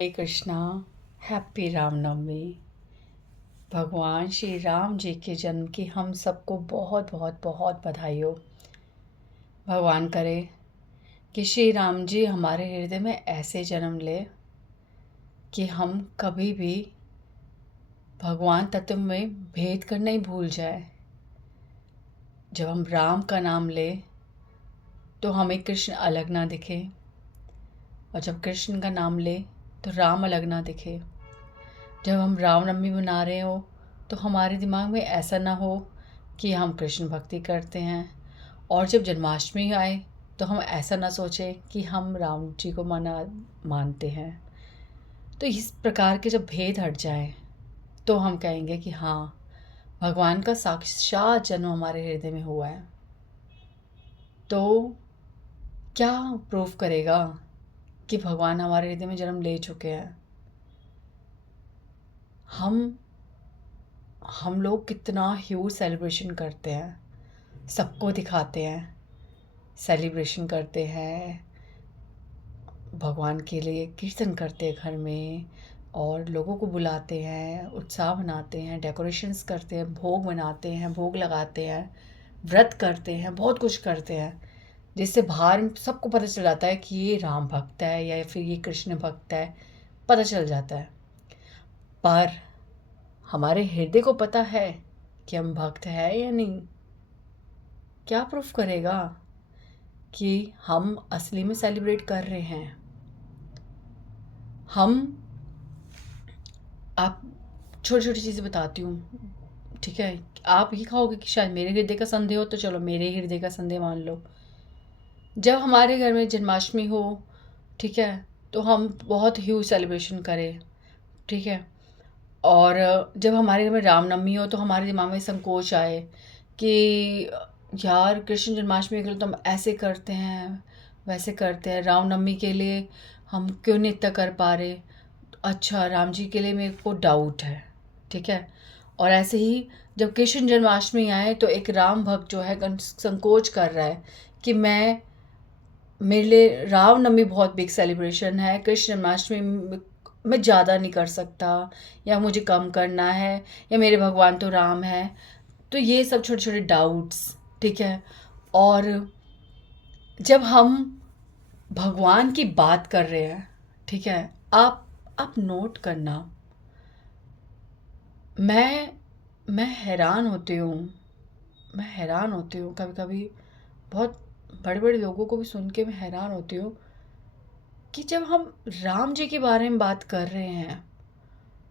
हरे Krishna. Happy Ramnavami. भगवान श्री राम जी के जन्म की हम सबको बहुत बहुत बहुत बधाई हो। भगवान करे कि श्री राम जी हमारे हृदय में ऐसे जन्म ले कि हम कभी भी भगवान तत्व में भेद करना ही भूल जाए। जब हम राम का नाम ले तो हमें कृष्ण अलग ना दिखे, और जब कृष्ण का नाम ले तो राम अलग ना दिखे। जब हम रामनवमी मना रहे हो तो हमारे दिमाग में ऐसा ना हो कि हम कृष्ण भक्ति करते हैं, और जब जन्माष्टमी आए तो हम ऐसा ना सोचें कि हम राम जी को मानते हैं। तो इस प्रकार के जब भेद हट जाए तो हम कहेंगे कि हाँ, भगवान का साक्षात जन्म हमारे हृदय में हुआ है। तो क्या प्रूफ करेगा कि भगवान हमारे हृदय में जन्म ले चुके हैं? हम लोग कितना ह्यूज सेलिब्रेशन करते हैं, सबको दिखाते हैं, सेलिब्रेशन करते हैं, भगवान के लिए कीर्तन करते हैं घर में, और लोगों को बुलाते हैं, उत्साह मनाते हैं, डेकोरेशंस करते हैं, भोग बनाते हैं, भोग लगाते हैं, व्रत करते हैं, बहुत कुछ करते हैं, जिससे बाहर सबको पता चल जाता है कि ये राम भक्त है या फिर ये कृष्ण भक्त है, पता चल जाता है। पर हमारे हृदय को पता है कि हम भक्त हैं या नहीं? क्या प्रूफ करेगा कि हम असली में सेलिब्रेट कर रहे हैं? हम आप छोटी छोटी चीज़ें बताती हूँ, ठीक है? आप ये कहोगे कि शायद मेरे हृदय का संदेह हो, तो चलो मेरे हृदय का संदेह मान लो। जब हमारे घर में जन्माष्टमी हो, ठीक है, तो हम बहुत ह्यूज सेलिब्रेशन करें, ठीक है, और जब हमारे घर में रामनवमी हो तो हमारे दिमाग में संकोच आए कि यार कृष्ण जन्माष्टमी के लिए तो हम ऐसे करते हैं, वैसे करते हैं, रामनवमी के लिए हम क्यों नहीं इतना कर पा रहे? अच्छा, राम जी के लिए मेरे को डाउट है, ठीक है। और ऐसे ही जब कृष्ण जन्माष्टमी आए तो एक राम भक्त जो है संकोच कर रहा है कि मेरे लिए रामनवमी बहुत बिग सेलिब्रेशन है, कृष्ण जन्माष्टमी मैं ज़्यादा नहीं कर सकता, या मुझे कम करना है, या मेरे भगवान तो राम है। तो ये सब छोटे छोटे डाउट्स, ठीक है। और जब हम भगवान की बात कर रहे हैं, ठीक है, आप नोट करना, मैं मैं हैरान होती हूँ, मैं हैरान होती हूँ कभी कभी, बहुत बड़े बड़े लोगों को भी सुन के मैं हैरान होती हूँ कि जब हम राम जी के बारे में बात कर रहे हैं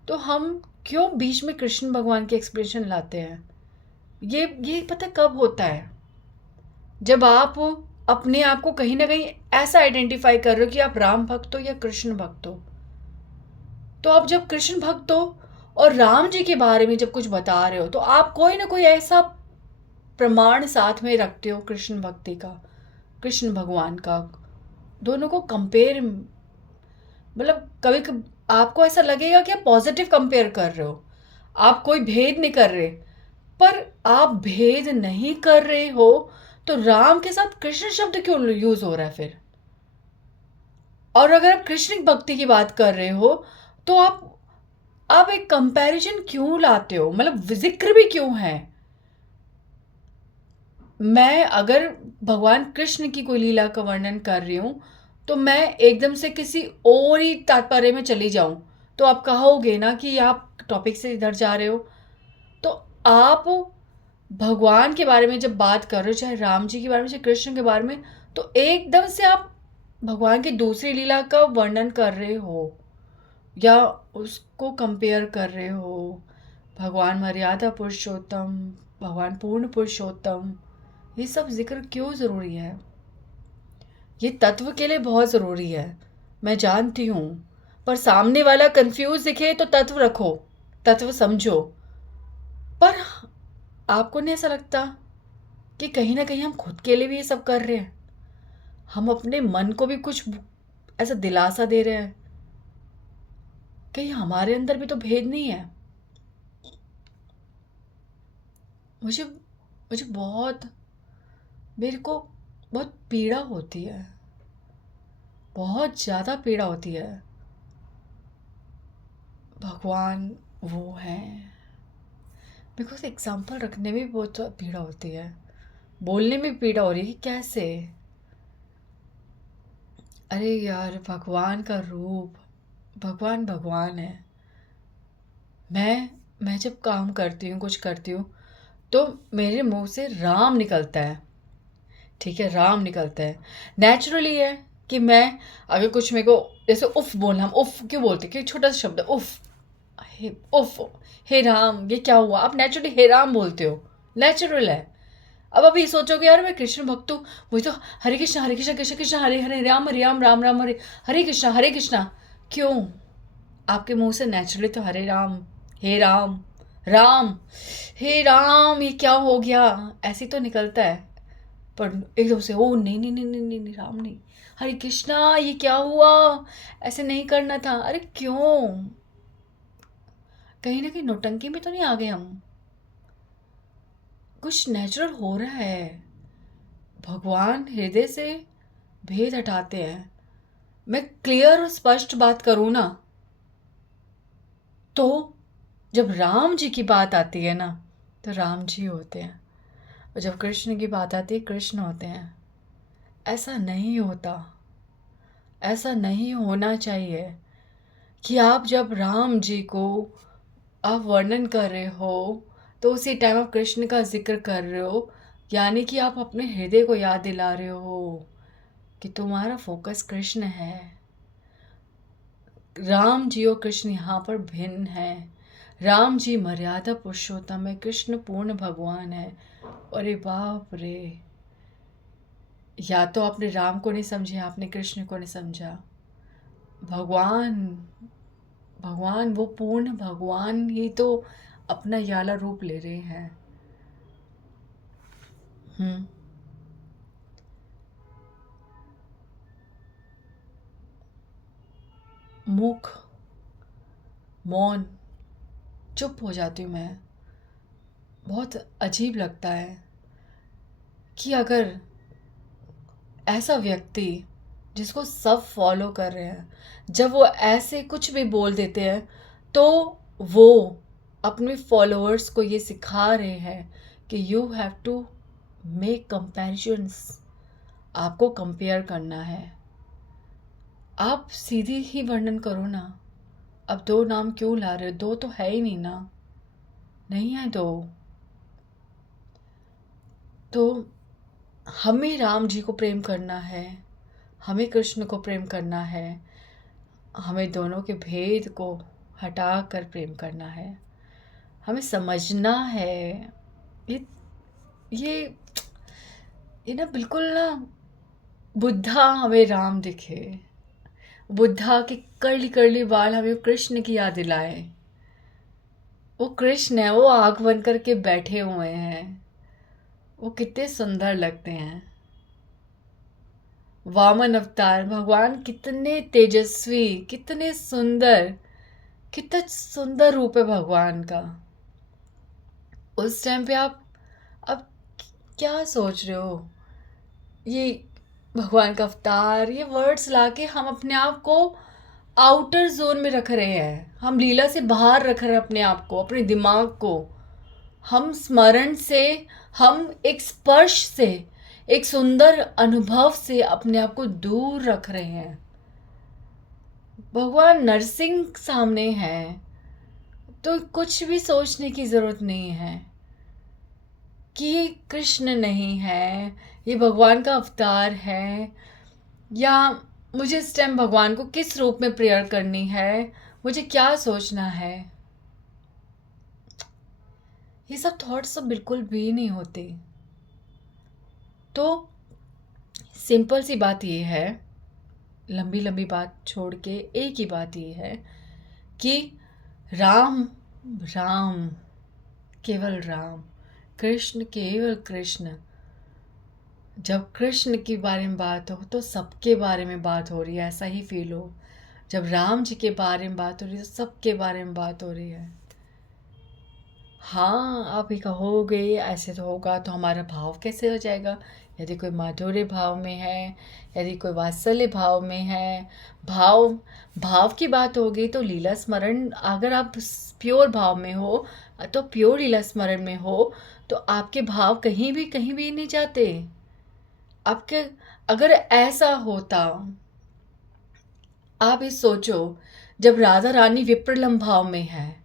तो हम क्यों बीच में कृष्ण भगवान के एक्सप्रेशन लाते हैं? ये पता कब होता है? जब आप अपने आप को कहीं ना कहीं ऐसा आइडेंटिफाई कर रहे हो कि आप राम भक्त हो या कृष्ण भक्त हो। तो आप जब कृष्ण भक्त हो और राम जी के बारे में जब कुछ बता रहे हो तो आप कोई ना कोई ऐसा प्रमाण साथ में रखते हो कृष्ण भक्ति का, कृष्ण भगवान का। दोनों को कंपेयर, मतलब कभी कभी आपको ऐसा लगेगा कि आप पॉजिटिव कंपेयर कर रहे हो, आप कोई भेद नहीं कर रहे। पर आप भेद नहीं कर रहे हो तो राम के साथ कृष्ण शब्द क्यों यूज हो रहा है फिर? और अगर आप कृष्ण भक्ति की बात कर रहे हो तो आप एक कंपैरिजन क्यों लाते हो? मतलब जिक्र भी क्यों है? मैं अगर भगवान कृष्ण की कोई लीला का वर्णन कर रही हूँ तो मैं एकदम से किसी और ही तात्पर्य में चली जाऊं तो आप कहोगे ना कि आप टॉपिक से इधर जा रहे हो। तो आप भगवान के बारे में जब बात कर रहे हो, चाहे राम जी के बारे में चाहे कृष्ण के बारे में, तो एकदम से आप भगवान की दूसरी लीला का वर्णन कर रहे हो या उसको कंपेयर कर रहे हो। भगवान मर्यादा पुरुषोत्तम, भगवान पूर्ण पुरुषोत्तम, ये सब जिक्र क्यों ज़रूरी है? ये तत्व के लिए बहुत ज़रूरी है, मैं जानती हूँ। पर सामने वाला कंफ्यूज दिखे तो तत्व रखो, तत्व समझो। पर आपको नहीं ऐसा लगता कि कहीं ना कहीं हम खुद के लिए भी ये सब कर रहे हैं? हम अपने मन को भी कुछ ऐसा दिलासा दे रहे हैं कि हमारे अंदर भी तो भेद नहीं है। मुझे मुझे बहुत, मेरे को बहुत पीड़ा होती है, बहुत ज़्यादा पीड़ा होती है भगवान वो हैं। बिकॉज एग्जाम्पल रखने में भी बहुत पीड़ा होती है, बोलने में पीड़ा हो रही है कि कैसे। अरे यार, भगवान का रूप, भगवान भगवान है। मैं जब काम करती हूँ, कुछ करती हूँ, तो मेरे मुंह से राम निकलता है। ठीक है, राम निकलता है, नेचुरली है कि मैं अगर कुछ मेरे को जैसे उफ बोलना, हम उफ क्यों बोलते हैं, क्योंकि छोटा सा शब्द है उफ। हे उफ, हे राम, ये क्या हुआ, आप नेचुरली हे राम बोलते हो, नेचुरल है। अब अभी सोचोगे यार मैं कृष्ण भक्त हूँ, मुझे तो हरे कृष्ण कृष्ण कृष्ण हरे हरे हरे राम राम राम हरे, हरे कृष्णा। क्यों? आपके मुंह से नेचुरली तो हरे राम, हे राम, राम, हे राम, ये क्या हो गया, ऐसे तो निकलता है। पर एकदम से ओ नहीं नहीं नहीं नहीं नहीं, नहीं राम नहीं, हरे कृष्णा, ये क्या हुआ, ऐसे नहीं करना था। अरे क्यों? कहीं ना कहीं नौटंकी में तो नहीं आ गए हम? कुछ नेचुरल हो रहा है। भगवान हृदय से भेद हटाते हैं। मैं क्लियर और स्पष्ट बात करूं ना, तो जब राम जी की बात आती है ना, तो राम जी होते हैं, और जब कृष्ण की बात आती है, कृष्ण होते हैं। ऐसा नहीं होता, ऐसा नहीं होना चाहिए कि आप जब राम जी को आप वर्णन कर रहे हो, तो उसी टाइम आप कृष्ण का जिक्र कर रहे हो, यानी कि आप अपने हृदय को याद दिला रहे हो कि तुम्हारा फोकस कृष्ण है। राम जी और कृष्ण यहाँ पर भिन्न है। राम जी मर्यादा पुरुषोत्तम है, कृष्ण पूर्ण भगवान है। अरे बाप रे, या तो आपने राम को नहीं समझे, आपने कृष्ण को नहीं समझा। भगवान, भगवान वो पूर्ण भगवान ही तो अपना याला रूप ले रहे हैं। हम्म। मुख, मौन, चुप हो जाती हूँ मैं। बहुत अजीब लगता है कि अगर ऐसा व्यक्ति जिसको सब फॉलो कर रहे हैं, जब वो ऐसे कुछ भी बोल देते हैं, तो वो अपने फॉलोअर्स को ये सिखा रहे हैं कि you have to make comparisons, आपको कंपेयर करना है। आप सीधी ही वर्णन करो ना। अब दो नाम क्यों ला रहे हो, दो तो है ही नहीं ना, नहीं है दो। तो हमें राम जी को प्रेम करना है, हमें कृष्ण को प्रेम करना है, हमें दोनों के भेद को हटा कर प्रेम करना है। हमें समझना है, ये ये ये ना बिल्कुल ना, बुद्धा हमें राम दिखे, बुद्धा के कर्ली कर्ली बाल हमें कृष्ण की याद दिलाए। वो कृष्ण है, वो आँख बंद करके बैठे हुए हैं, वो कितने सुंदर लगते हैं। वामन अवतार भगवान कितने तेजस्वी, कितने सुंदर, कितना सुंदर रूप है भगवान का। उस टाइम पे आप अब क्या सोच रहे हो, ये भगवान का अवतार, ये वर्ड्स लाके हम अपने आप को आउटर जोन में रख रहे हैं, हम लीला से बाहर रख रहे हैं अपने आप को, अपने दिमाग को। हम स्मरण से, हम एक स्पर्श से, एक सुंदर अनुभव से अपने आप को दूर रख रहे हैं। भगवान नरसिंह सामने है, तो कुछ भी सोचने की ज़रूरत नहीं है कि ये कृष्ण नहीं है, ये भगवान का अवतार है, या मुझे इस टाइम भगवान को किस रूप में प्रेयर करनी है, मुझे क्या सोचना है। ये सब थॉट्स तो बिल्कुल भी नहीं होते। तो सिंपल सी बात ये है, लंबी लंबी बात छोड़ के एक ही बात ये है कि राम, राम, केवल राम, कृष्ण केवल कृष्ण। जब कृष्ण के बारे में बात हो तो सबके बारे में बात हो रही है, ऐसा ही फील हो। जब राम जी के बारे में बात हो रही है तो सबके बारे में बात हो रही है। हाँ, आप ही कहोगे ऐसे तो होगा तो हमारा भाव कैसे हो जाएगा, यदि कोई माधुर्य भाव में है, यदि कोई वात्सल्य भाव में है, भाव भाव की बात होगी तो लीला स्मरण, अगर आप प्योर भाव में हो तो प्योर लीला स्मरण में हो तो आपके भाव कहीं भी नहीं जाते आपके। अगर ऐसा होता, आप इस सोचो, जब राधा रानी विप्रलम्ब भाव में है,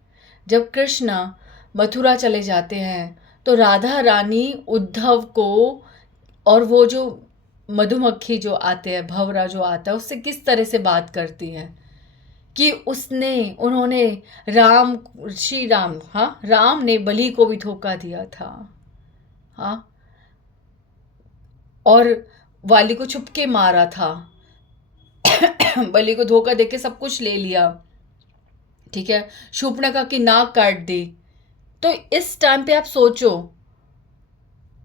जब कृष्ण मथुरा चले जाते हैं तो राधा रानी उद्धव को और वो जो मधुमक्खी जो आते हैं, भंवरा जो आता है, उससे किस तरह से बात करती हैं कि उन्होंने श्री राम, हाँ, राम ने बलि को भी धोखा दिया था, हाँ, और वाली को छुपके मारा था, बलि को धोखा देके सब कुछ ले लिया, ठीक है, शूर्पणखा की नाक काट दी। तो इस टाइम पे आप सोचो,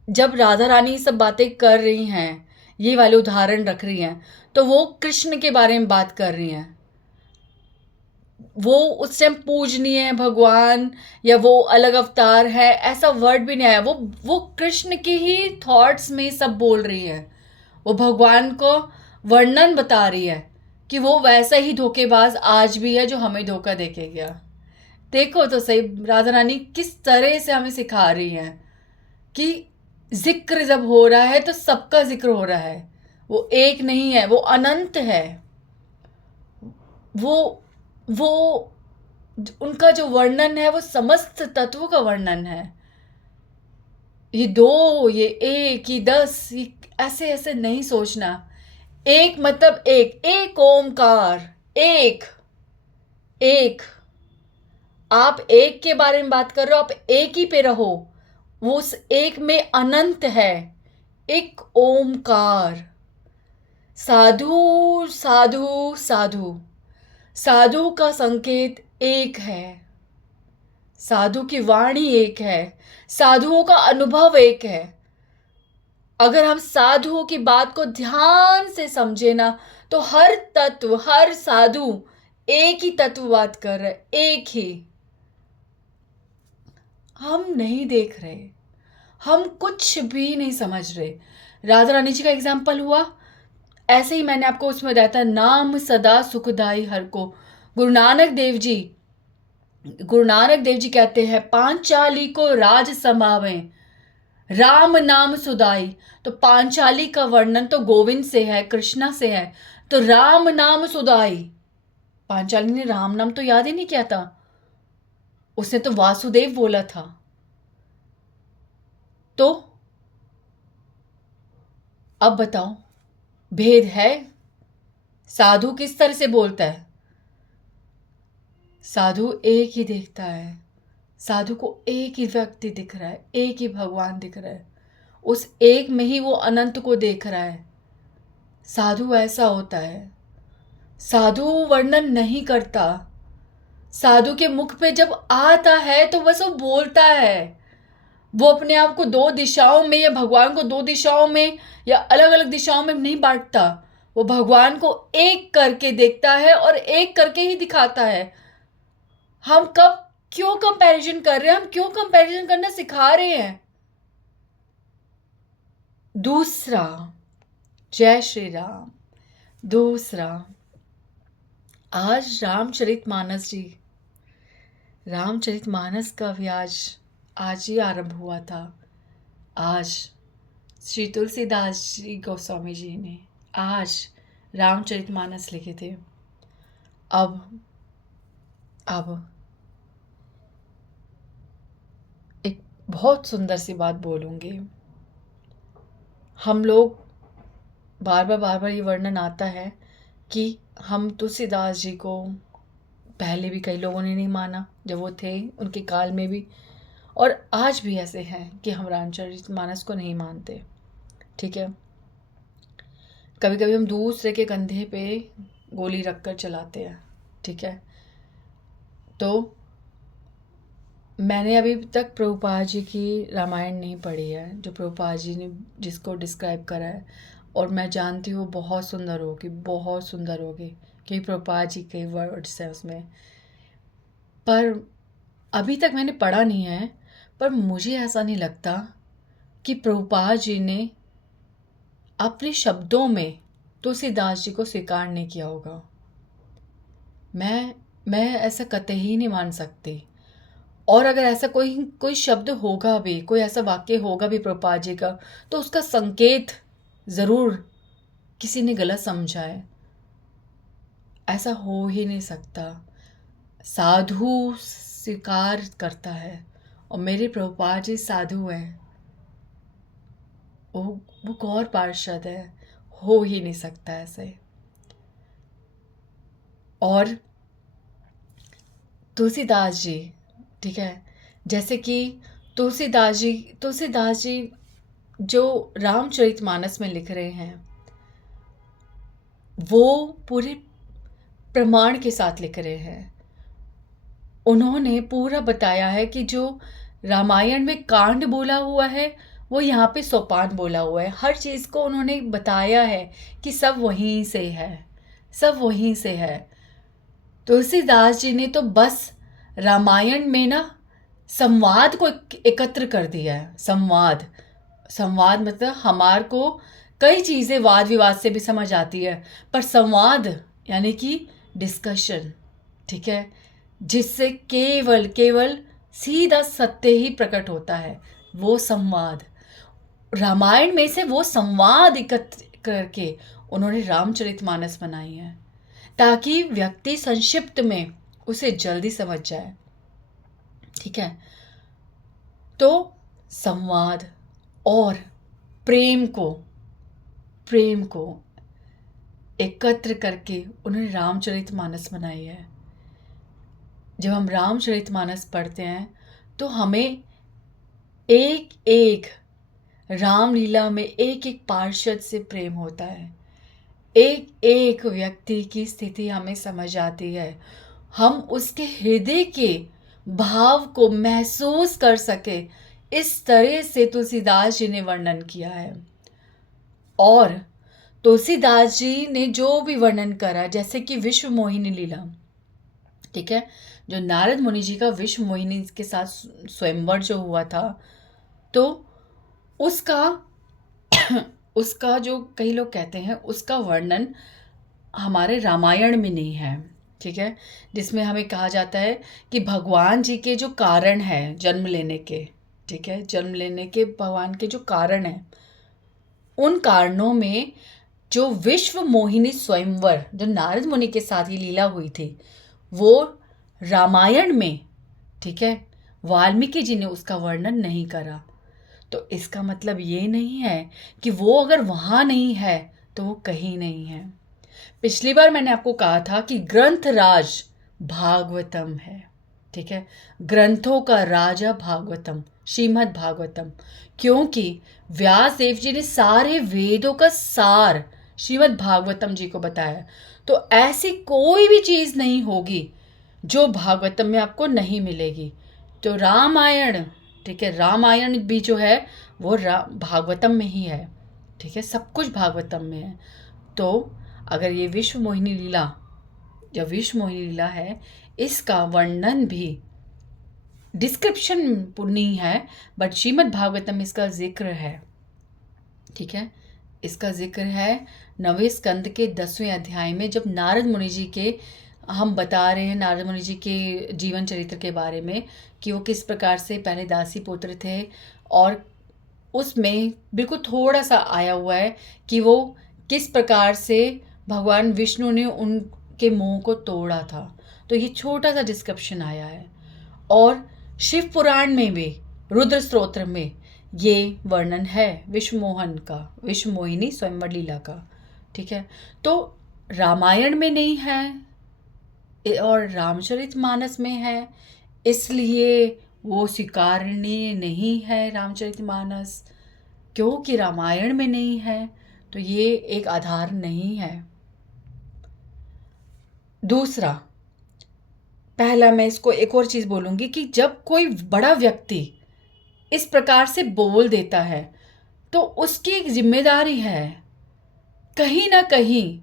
जब राधा रानी सब बातें कर रही हैं, ये वाले उदाहरण रख रही हैं, तो वो कृष्ण के बारे में बात कर रही हैं, वो उस टाइम पूजनीय है भगवान या वो अलग अवतार है, ऐसा वर्ड भी नहीं आया, वो कृष्ण के ही थॉट्स में सब बोल रही है, वो भगवान को वर्णन बता रही है कि वो वैसा ही धोखेबाज आज भी है जो हमें धोखा देके गया। देखो तो सही, राधा रानी किस तरह से हमें सिखा रही है कि जिक्र जब हो रहा है तो सबका जिक्र हो रहा है, वो एक नहीं है, वो अनंत है, वो वो उनका जो वर्णन है वो समस्त तत्व का वर्णन है। ये दो, ये एक, ये 10, ये ऐसे ऐसे नहीं सोचना। एक मतलब एक ओमकार, एक एक, आप एक के बारे में बात कर रहे हो, आप एक ही पे रहो, वो उस एक में अनंत है, एक ओमकार। साधु साधु साधु, साधु का संकेत एक है, साधु की वाणी एक है, साधुओं का अनुभव एक है। अगर हम साधुओं की बात को ध्यान से समझे ना, तो हर तत्व, हर साधु एक ही तत्व बात कर रहे, एक ही। हम नहीं देख रहे, हम कुछ भी नहीं समझ रहे। राधा रानी जी का एग्जाम्पल हुआ, ऐसे ही मैंने आपको उसमें बताया था, नाम सदा सुखदाई हर को। गुरु नानक देव जी कहते हैं, पांचाली को राज समावे, राम नाम सुदाई। तो पांचाली का वर्णन तो गोविंद से है, कृष्णा से है, तो राम नाम सुदाई। पांचाली ने राम नाम तो याद ही नहीं किया था, उसने तो वासुदेव बोला था। तो अब बताओ, भेद है? साधु किस तरह से बोलता है? साधु एक ही देखता है, साधु को एक ही व्यक्ति दिख रहा है, एक ही भगवान दिख रहा है, उस एक में ही वो अनंत को देख रहा है। साधु ऐसा होता है। साधु वर्णन नहीं करता, साधु के मुख पे जब आता है तो बस वो बोलता है। वो अपने आप को दो दिशाओं में या भगवान को दो दिशाओं में या अलग अलग दिशाओं में नहीं बांटता, वो भगवान को एक करके देखता है और एक करके ही दिखाता है। हम कब क्यों कंपैरिजन कर रहे हैं? हम क्यों कंपैरिजन करना सिखा रहे हैं? दूसरा, जय श्री राम। दूसरा, आज रामचरितमानस जी, रामचरितमानस का भी आज ही आरंभ हुआ था। आज श्री तुलसीदास जी गोस्वामी जी ने आज रामचरितमानस लिखे थे। अब एक बहुत सुंदर सी बात बोलूँगी। हम लोग बार बार ये वर्णन आता है कि हम तुलसीदास जी को पहले भी कई लोगों ने नहीं माना, जब वो थे उनके काल में भी, और आज भी ऐसे हैं कि हम रामचरितमानस को नहीं मानते, ठीक है। कभी कभी हम दूसरे के कंधे पे गोली रख कर चलाते हैं, ठीक है। तो मैंने अभी तक प्रभुपाद जी की रामायण नहीं पढ़ी है, जो प्रभुपाद जी ने जिसको डिस्क्राइब करा है, और मैं जानती हूँ बहुत सुंदर होगी, बहुत सुंदर होगी, क्योंकि प्रभुपाद जी के वर्ड्स हैं उसमें। पर अभी तक मैंने पढ़ा नहीं है, पर मुझे ऐसा नहीं लगता कि प्रभुपाद जी ने अपने शब्दों में तुलसीदास जी को स्वीकार नहीं किया होगा। मैं ऐसा कतई नहीं मान सकती। और अगर ऐसा कोई कोई शब्द होगा भी, कोई ऐसा वाक्य होगा भी प्रभुपाद जी का, तो उसका संकेत ज़रूर किसी ने गलत समझा है। ऐसा हो ही नहीं सकता। साधु स्वीकार करता है, और मेरे प्रभुपाद जी साधु हैं, वो वो गौर पार्षद है, हो ही नहीं सकता ऐसे। और तुलसीदास जी, ठीक है, जैसे कि तुलसीदास जी जो रामचरितमानस में लिख रहे हैं, वो पूरे प्रमाण के साथ लिख रहे हैं। उन्होंने पूरा बताया है कि जो रामायण में कांड बोला हुआ है, वो यहाँ पे सोपान बोला हुआ है। हर चीज़ को उन्होंने बताया है कि सब वहीं से है, सब वहीं से है। तुलसीदास जी ने तो बस रामायण में ना संवाद को एकत्र कर दिया है। संवाद संवाद मतलब हमार को कई चीज़ें वाद विवाद से भी समझ आती है, पर संवाद यानी कि डिस्कशन, ठीक है, जिससे केवल केवल सीधा सत्य ही प्रकट होता है, वो संवाद। रामायण में से वो संवाद एकत्र करके उन्होंने रामचरितमानस बनाई है, ताकि व्यक्ति संक्षिप्त में उसे जल्दी समझ जाए, ठीक है। तो संवाद और प्रेम को एकत्र करके उन्होंने रामचरितमानस बनाई है। जब हम रामचरितमानस पढ़ते हैं तो हमें एक एक रामलीला में एक एक पार्षद से प्रेम होता है, एक एक व्यक्ति की स्थिति हमें समझ आती है, हम उसके हृदय के भाव को महसूस कर सके, इस तरह से तुलसीदास जी ने वर्णन किया है। और तुलसीदास जी ने जो भी वर्णन करा, जैसे कि विश्व मोहिनी लीला, ठीक है, जो नारद मुनि जी का विश्व मोहिनी के साथ स्वयंवर जो हुआ था, तो उसका उसका जो कई लोग कहते हैं उसका वर्णन हमारे रामायण में नहीं है, ठीक है, जिसमें हमें कहा जाता है कि भगवान जी के जो कारण हैं जन्म लेने के, ठीक है, जन्म लेने के भगवान के जो कारण हैं, उन कारणों में जो विश्व मोहिनी स्वयंवर जो नारद मुनि के साथ ये लीला हुई थी, वो रामायण में, ठीक है, वाल्मीकि जी ने उसका वर्णन नहीं करा। तो इसका मतलब ये नहीं है कि वो अगर वहाँ नहीं है तो वो कहीं नहीं है। पिछली बार मैंने आपको कहा था कि ग्रंथराज भागवतम है, ठीक है, ग्रंथों का राजा भागवतम, श्रीमद् भागवतम, क्योंकि व्यास देव जी ने सारे वेदों का सार श्रीमद् भागवतम जी को बताया। तो ऐसी कोई भी चीज़ नहीं होगी जो भागवतम में आपको नहीं मिलेगी। तो रामायण, ठीक है, रामायण भी जो है वो भागवतम में ही है, ठीक है, सब कुछ भागवतम में है। तो अगर ये विश्व मोहिनी लीला या विश्व मोहिनी लीला है, इसका वर्णन भी डिस्क्रिप्शन नहीं है, बट श्रीमद् भागवतम में इसका जिक्र है, ठीक है, इसका जिक्र है 9वें स्कंद के 10वें अध्याय में, जब नारद मुनि जी के हम बता रहे हैं, नारद मुनि जी के जीवन चरित्र के बारे में, कि वो किस प्रकार से पहले दासी पुत्र थे, और उसमें बिल्कुल थोड़ा सा आया हुआ है कि वो किस प्रकार से भगवान विष्णु ने उनके मोह को तोड़ा था। तो ये छोटा सा डिस्क्रिप्शन आया है। और शिव पुराण में भी रुद्र स्तोत्र में ये वर्णन है विश्वमोहन का, विश्व मोहिनी स्वयंवर लीला का, ठीक है। तो रामायण में नहीं है और रामचरितमानस में है, इसलिए वो स्वीकारनीय नहीं है रामचरितमानस। क्योंकि रामायण में नहीं है तो ये एक आधार नहीं है। दूसरा, पहला मैं इसको एक और चीज़ बोलूँगी कि जब कोई बड़ा व्यक्ति इस प्रकार से बोल देता है तो उसकी एक जिम्मेदारी है, कहीं ना कहीं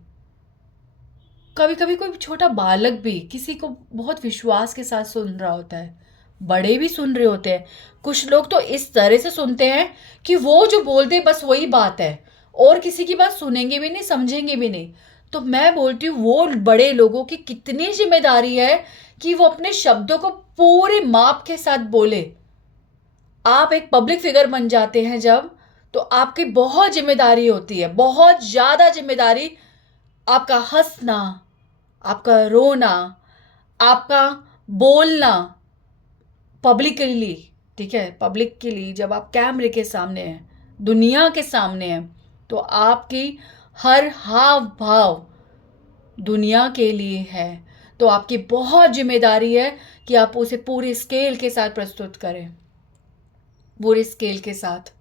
कभी कभी कोई छोटा बालक भी किसी को बहुत विश्वास के साथ सुन रहा होता है, बड़े भी सुन रहे होते हैं। कुछ लोग तो इस तरह से सुनते हैं कि वो जो बोलते हैं बस वही बात है, और किसी की बात सुनेंगे भी नहीं, समझेंगे भी नहीं। तो मैं बोलती हूँ वो बड़े लोगों की कितनी जिम्मेदारी है कि वो अपने शब्दों को पूरे माप के साथ बोले। आप एक पब्लिक फिगर बन जाते हैं जब, तो आपकी बहुत जिम्मेदारी होती है, बहुत ज्यादा जिम्मेदारी। आपका हंसना, आपका रोना, आपका बोलना पब्लिकली, ठीक है, पब्लिक के लिए जब आप कैमरे के सामने हैं, दुनिया के सामने हैं, तो आपकी हर हाव भाव दुनिया के लिए है। तो आपकी बहुत जिम्मेदारी है कि आप उसे पूरे स्केल के साथ प्रस्तुत करें, पूरे स्केल के साथ।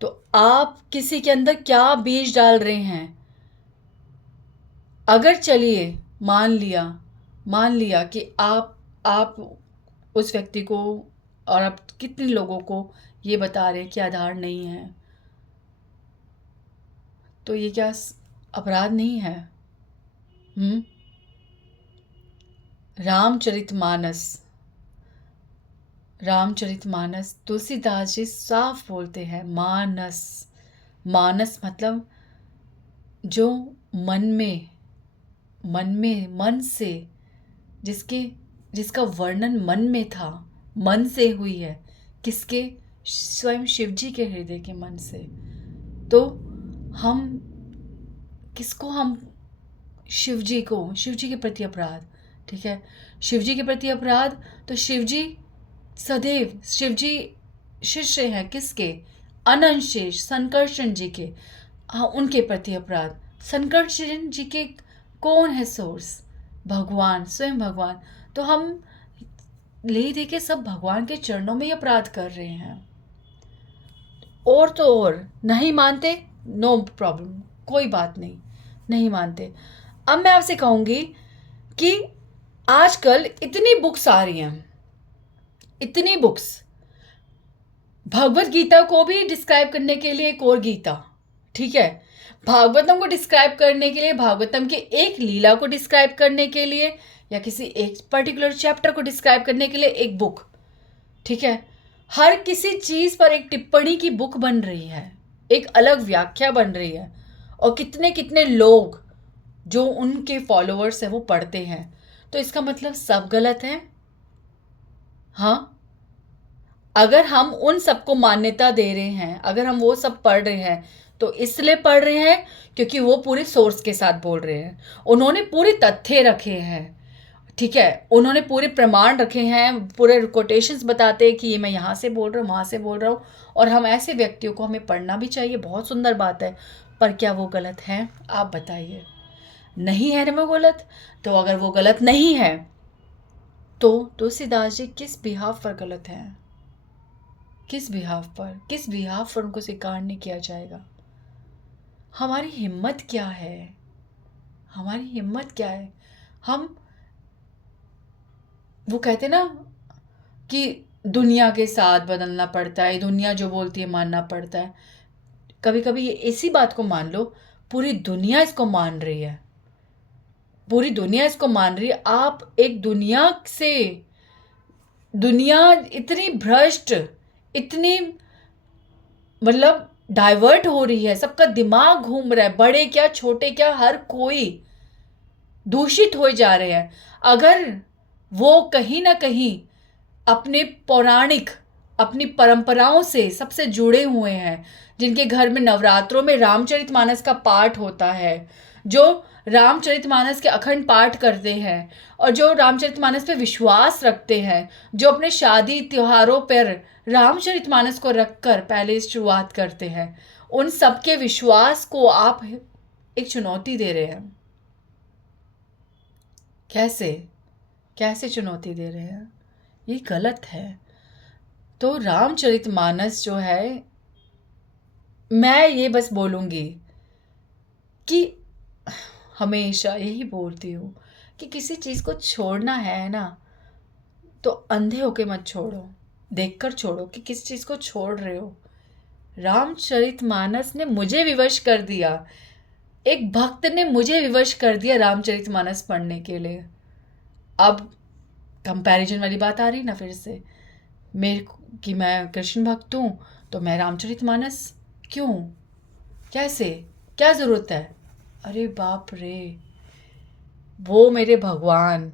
तो आप किसी के अंदर क्या बीज डाल रहे हैं? अगर चलिए मान लिया कि आप उस व्यक्ति को और आप कितने लोगों को ये बता रहे हैं कि आधार नहीं है, तो ये क्या अपराध नहीं है? हम्म। रामचरितमानस, रामचरितमानस तुलसीदास जी साफ बोलते हैं, मानस। मानस मतलब जो मन में, मन से, जिसके जिसका वर्णन मन में था, मन से हुई है। किसके? स्वयं शिव जी के हृदय के मन से। तो हम किसको, हम शिव जी को, शिव जी के प्रति अपराध, ठीक है, शिव जी के प्रति अपराध। तो शिव जी सदैव, शिव जी शिष्य हैं किसके? अनंत शेष संकर्षण जी के। हाँ, उनके प्रति अपराध। संकर्षण जी के कौन है सोर्स? भगवान, स्वयं भगवान। तो हम ले दे के सब भगवान के चरणों में ही अपराध कर रहे हैं। और तो और नहीं मानते, नो प्रॉब्लम, कोई बात नहीं, नहीं मानते। अब मैं आपसे कहूंगी कि आजकल इतनी बुक्स आ रही हैं, इतनी बुक्स, भगवत गीता को भी डिस्क्राइब करने के लिए एक और गीता, ठीक है, भागवतम को डिस्क्राइब करने के लिए, भागवतम के एक लीला को डिस्क्राइब करने के लिए, या किसी एक पर्टिकुलर चैप्टर को डिस्क्राइब करने के लिए एक बुक, ठीक है। हर किसी चीज पर एक टिप्पणी की बुक बन रही है, एक अलग व्याख्या बन रही है, और कितने कितने लोग जो उनके फॉलोअर्स हैं वो पढ़ते हैं। तो इसका मतलब सब गलत है? हाँ, अगर हम उन सबको मान्यता दे रहे हैं, अगर हम वो सब पढ़ रहे हैं, तो इसलिए पढ़ रहे हैं क्योंकि वो पूरे सोर्स के साथ बोल रहे हैं, उन्होंने पूरे तथ्य रखे हैं, ठीक है, उन्होंने पूरे प्रमाण रखे हैं, पूरे कोटेशंस बताते हैं कि ये मैं यहाँ से बोल रहा हूँ, वहाँ से बोल रहा हूँ। और हम ऐसे व्यक्तियों को, हमें पढ़ना भी चाहिए, बहुत सुंदर बात है। पर क्या वो गलत है? आप बताइए। नहीं है ना वो गलत? तो अगर वो गलत नहीं है, तो तुलसीदास जी किस बिहाफ पर गलत हैं? किस बिहाफ पर, किस बिहाफ पर उनको स्वीकार नहीं किया जाएगा? हमारी हिम्मत क्या है? हमारी हिम्मत क्या है? हम, वो कहते ना कि दुनिया के साथ बदलना पड़ता है, दुनिया जो बोलती है मानना पड़ता है। कभी कभी ये इसी बात को मान लो, पूरी दुनिया इसको मान रही है, पूरी दुनिया इसको मान रही है। आप एक दुनिया से, दुनिया इतनी भ्रष्ट, इतनी मतलब डाइवर्ट हो रही है, सबका दिमाग घूम रहा है, बड़े क्या छोटे क्या, हर कोई दूषित हो जा रहे हैं। अगर वो कहीं ना कहीं अपने पौराणिक, अपनी परंपराओं से सबसे जुड़े हुए हैं, जिनके घर में नवरात्रों में रामचरितमानस का पाठ होता है, जो रामचरितमानस के अखंड पाठ करते हैं, और जो रामचरितमानस पे विश्वास रखते हैं, जो अपने शादी त्योहारों पर रामचरितमानस को रखकर पहले शुरुआत करते हैं, उन सबके विश्वास को आप एक चुनौती दे रहे हैं। कैसे, कैसे चुनौती दे रहे हैं? ये गलत है। तो रामचरितमानस जो है, मैं ये बस बोलूँगी कि हमेशा यही बोलती हूँ कि किसी चीज़ को छोड़ना है ना, तो अंधे होके मत छोड़ो, देखकर छोड़ो कि किस चीज़ को छोड़ रहे हो। रामचरितमानस ने मुझे विवश कर दिया, एक भक्त ने मुझे विवश कर दिया रामचरितमानस पढ़ने के लिए। अब कंपैरिजन वाली बात आ रही ना फिर से, मेरे कि मैं कृष्ण भक्त हूँ तो मैं रामचरितमानस क्यों? कैसे? क्या ज़रूरत है? अरे बाप रे! वो मेरे भगवान,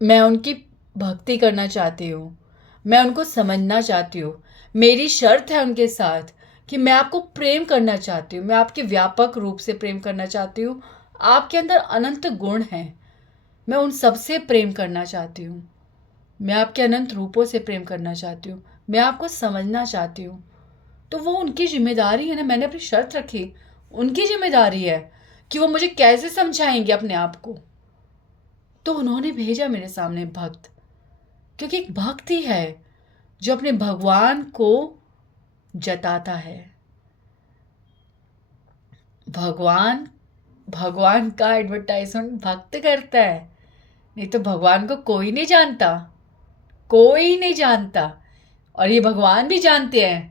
मैं उनकी भक्ति करना चाहती हूँ, मैं उनको समझना चाहती हूँ। मेरी शर्त है उनके साथ कि मैं आपको प्रेम करना चाहती हूँ, मैं आपके व्यापक रूप से प्रेम करना चाहती हूँ। आपके अंदर अनंत गुण हैं, मैं उन सब से प्रेम करना चाहती हूँ। मैं आपके अनंत रूपों से प्रेम करना चाहती हूँ, मैं आपको समझना चाहती हूँ। तो वो उनकी ज़िम्मेदारी है ना, मैंने अपनी शर्त रखी, उनकी ज़िम्मेदारी है कि वो मुझे कैसे समझाएँगे अपने आप को। तो उन्होंने भेजा मेरे सामने भक्त, क्योंकि एक भक्त ही है जो अपने भगवान को जताता है। भगवान भगवान का एडवर्टाइजमेंट भक्त करता है, नहीं तो भगवान को कोई नहीं जानता, कोई नहीं जानता। और ये भगवान भी जानते हैं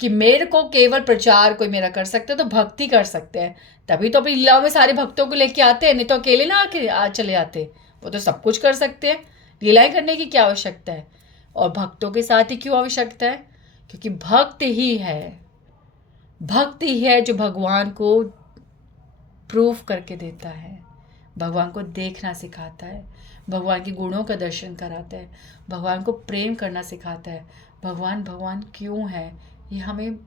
कि मेरे को केवल प्रचार कोई मेरा कर सकता है तो भक्ति कर सकते हैं। तभी तो अपनी लीलाओं में सारे भक्तों को लेके आते हैं, नहीं तो अकेले ना आके चले आते। वो तो सब कुछ कर सकते हैं, लीलाएं करने की क्या आवश्यकता है? और भक्तों के साथ ही क्यों आवश्यकता है? क्योंकि भक्त ही है जो भगवान को प्रूफ करके देता है, भगवान को देखना सिखाता है, भगवान के गुणों का दर्शन कराता है, भगवान को प्रेम करना सिखाता है। भगवान भगवान क्यों है ये हमें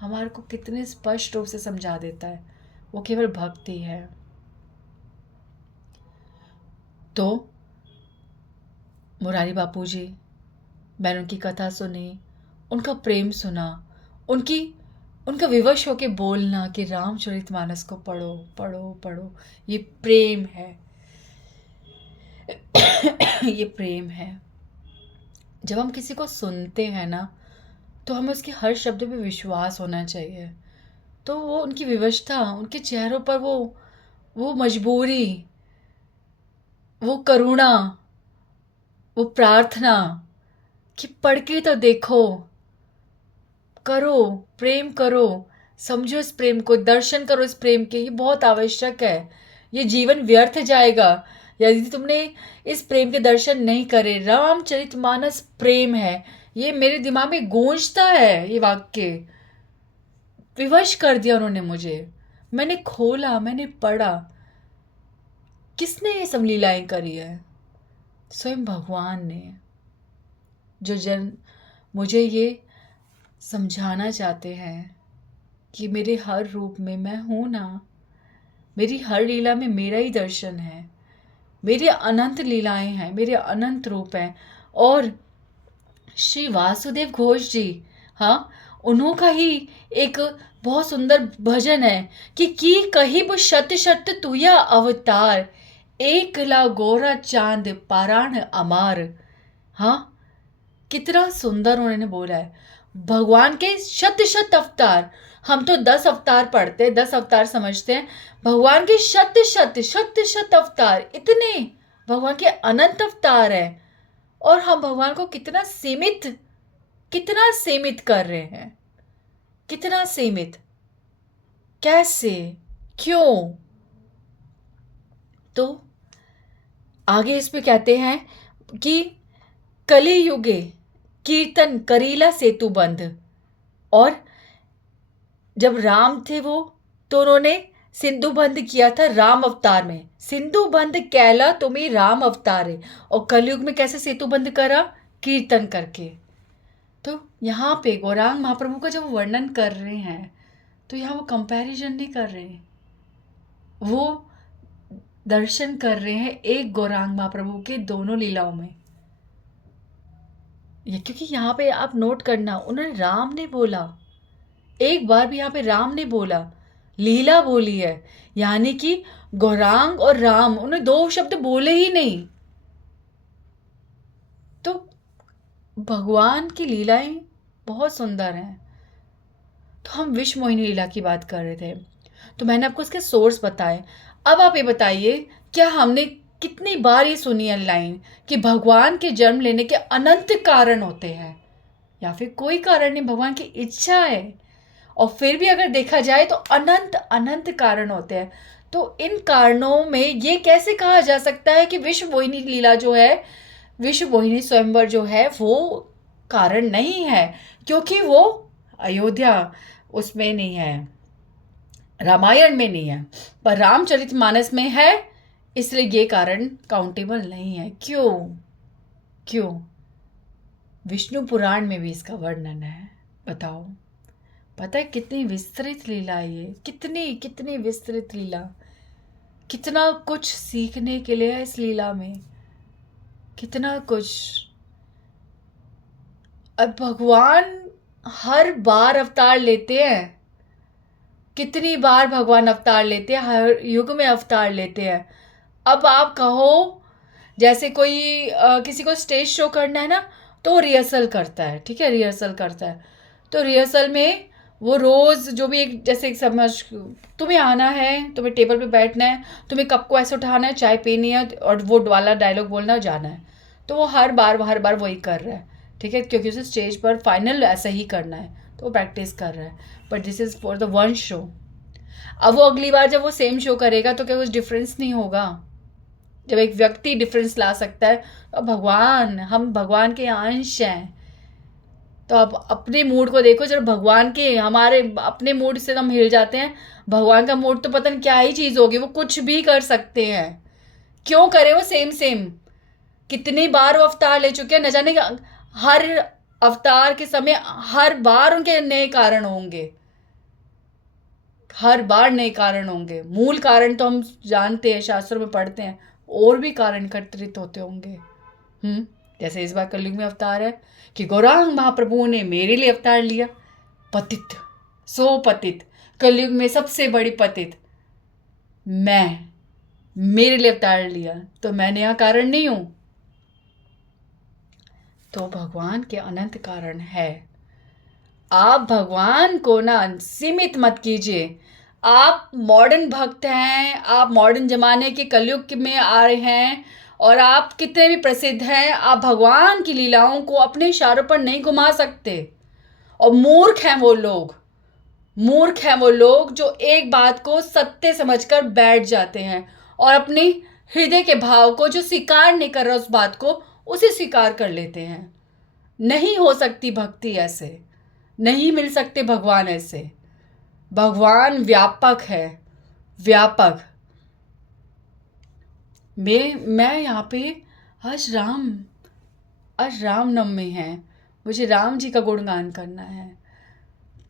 हमारे को कितने स्पष्ट रूप से समझा देता है। वो केवल भक्ति है। तो मुरारी बापू जी, मैंने उनकी कथा सुनी, उनका प्रेम सुना, उनकी उनका विवश होके बोलना कि रामचरितमानस को पढ़ो पढ़ो पढ़ो, ये प्रेम है। ये प्रेम है। जब हम किसी को सुनते हैं ना, तो हमें उसके हर शब्द पे विश्वास होना चाहिए। तो वो उनकी विवशता, उनके चेहरों पर वो मजबूरी, वो करुणा, वो प्रार्थना कि पढ़ के तो देखो, करो, प्रेम करो, समझो इस प्रेम को, दर्शन करो इस प्रेम के, ये बहुत आवश्यक है। ये जीवन व्यर्थ जाएगा यदि तुमने इस प्रेम के दर्शन नहीं करे। रामचरितमानस प्रेम है, ये मेरे दिमाग में गूंजता है। ये वाक्य विवश कर दिया उन्होंने मुझे। मैंने खोला, मैंने पढ़ा। किसने ये सब लीलाएं करी है? स्वयं भगवान ने, जो जन मुझे ये समझाना चाहते हैं कि मेरे हर रूप में मैं हूँ ना, मेरी हर लीला में मेरा ही दर्शन है, मेरी अनंत लीलाएं हैं, मेरे अनंत रूप हैं। और श्री वासुदेव घोष जी, हाँ, उन्हों का ही एक बहुत सुंदर भजन है कि कहिब शत शत तुया अवतार, एक ला गोरा चांद पाराण अमार। हाँ, कितना सुंदर उन्होंने बोला है। भगवान के शत शत अवतार, हम तो 10 अवतार पढ़ते हैं, 10 अवतार समझते हैं। भगवान के शत शत शत शत अवतार, इतने भगवान के अनंत अवतार हैं। और हम भगवान को कितना सीमित कर रहे हैं, कितना सीमित, कैसे, क्यों? तो आगे इसमें कहते हैं कि कली युगे कीर्तन करीला सेतु बंध। और जब राम थे वो, तो उन्होंने सिंधु बंध किया था राम अवतार में। सिंधु बंध कैला तुम्हें राम अवतार है। और कलयुग में कैसे सेतु बंध करा? कीर्तन करके। तो यहाँ पे गौरांग महाप्रभु का जब वर्णन कर रहे हैं, तो यहाँ वो कंपैरिजन नहीं कर रहे हैं, वो दर्शन कर रहे हैं एक गौरांग महाप्रभु के दोनों लीलाओं में। ये क्योंकि यहाँ पे आप नोट करना, उन्होंने राम ने बोला, एक बार भी यहाँ पे राम ने बोला, लीला बोली है। यानी कि गौरांग और राम, उन्होंने 2 शब्द बोले ही नहीं। तो भगवान की लीलाएं बहुत सुंदर हैं। तो हम विश्व मोहिनी लीला की बात कर रहे थे, तो मैंने आपको उसके सोर्स बताए। अब आप ये बताइए, क्या हमने कितनी बार ये सुनी है लाइन कि भगवान के जन्म लेने के अनंत कारण होते हैं, या फिर कोई कारण नहीं, भगवान की इच्छा है। और फिर भी अगर देखा जाए तो अनंत अनंत कारण होते हैं। तो इन कारणों में ये कैसे कहा जा सकता है कि विश्व मोहिनी लीला जो है, विश्व मोहिनी स्वयंवर जो है, वो कारण नहीं है? क्योंकि वो अयोध्या उसमें नहीं है, रामायण में नहीं है, पर रामचरितमानस में है, इसलिए ये कारण काउंटेबल नहीं है। क्यों? क्यों? विष्णु पुराण में भी इसका वर्णन है। बताओ। पता है कितनी विस्तृत लीला है ये, कितनी कितनी विस्तृत लीला, कितना कुछ सीखने के लिए है इस लीला में, कितना कुछ। अब भगवान हर बार अवतार लेते हैं, कितनी बार भगवान अवतार लेते हैं, हर युग में अवतार लेते हैं। अब आप कहो, जैसे कोई किसी को स्टेज शो करना है ना, तो रिहर्सल करता है, ठीक है, रिहर्सल करता है। तो रिहर्सल में वो रोज़ जो भी एक, जैसे एक समझ, तुम्हें आना है, तुम्हें टेबल पे बैठना है, तुम्हें कप को ऐसे उठाना है, चाय पीनी है और वो वाला डायलॉग बोलना और जाना है। तो वो हर बार वही कर रहा है, ठीक है, क्योंकि उसे स्टेज पर फाइनल ऐसा ही करना है, तो वो प्रैक्टिस कर रहा है। But this is for the one show. अब वो अगली बार जब वो सेम शो करेगा तो क्या कुछ डिफरेंस नहीं होगा? जब एक व्यक्ति डिफरेंस ला सकता है, तो भगवान, हम भगवान के अंश हैं। तो आप अपने मूड को देखो, जब भगवान के, हमारे अपने मूड से हम हिल जाते हैं, भगवान का मूड तो पता नहीं क्या ही चीज़ होगी, वो कुछ भी कर सकते हैं। क्यों करे वो सेम सेम? कितनी बार वो अवतार ले चुके हैं, न जाने हर अवतार के समय हर बार उनके नए कारण होंगे, हर बार नए कारण होंगे। मूल कारण तो हम जानते हैं, शास्त्रों में पढ़ते हैं, और भी कारण एकत्रित होते होंगे। जैसे इस बार कलयुग में अवतार है कि गौरांग महाप्रभु ने मेरे लिए अवतार लिया, पतित, सो पतित, कलयुग में सबसे बड़ी पतित मैं, मेरे लिए अवतार लिया, तो मैं नया कारण नहीं हूं? तो भगवान के अनंत कारण है। आप भगवान को ना सीमित मत कीजिए। आप मॉडर्न भक्त हैं, आप मॉडर्न जमाने के कलयुग में आ रहे हैं, और आप कितने भी प्रसिद्ध हैं, आप भगवान की लीलाओं को अपने इशारों पर नहीं घुमा सकते। और मूर्ख हैं वो लोग, मूर्ख हैं वो लोग जो एक बात को सत्य समझकर बैठ जाते हैं और अपनी हृदय के भाव को, जो स्वीकार नहीं कर रहा उस बात को, उसे स्वीकार कर लेते हैं। नहीं हो सकती भक्ति ऐसे, नहीं मिल सकते भगवान ऐसे। भगवान व्यापक है, व्यापक। मैं यहाँ पे, आज राम आज रामनवमी है, मुझे राम जी का गुणगान करना है,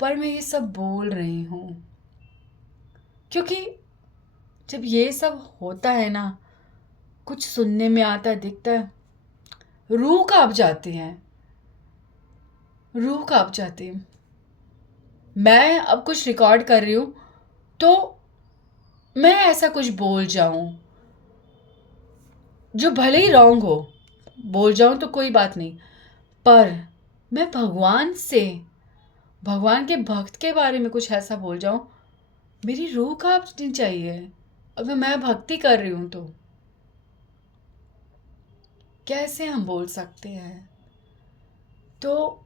पर मैं ये सब बोल रही हूँ क्योंकि जब ये सब होता है ना, कुछ सुनने में आता है, दिखता है, रूह कांप जाती है, रूह कांप जाती है। मैं अब कुछ रिकॉर्ड कर रही हूँ, तो मैं ऐसा कुछ बोल जाऊं जो भले ही रॉन्ग हो, बोल जाऊं तो कोई बात नहीं, पर मैं भगवान से, भगवान के भक्त के बारे में कुछ ऐसा बोल जाऊं, मेरी रूह कांपनी चाहिए। अगर मैं भक्ति कर रही हूं तो कैसे हम बोल सकते हैं? तो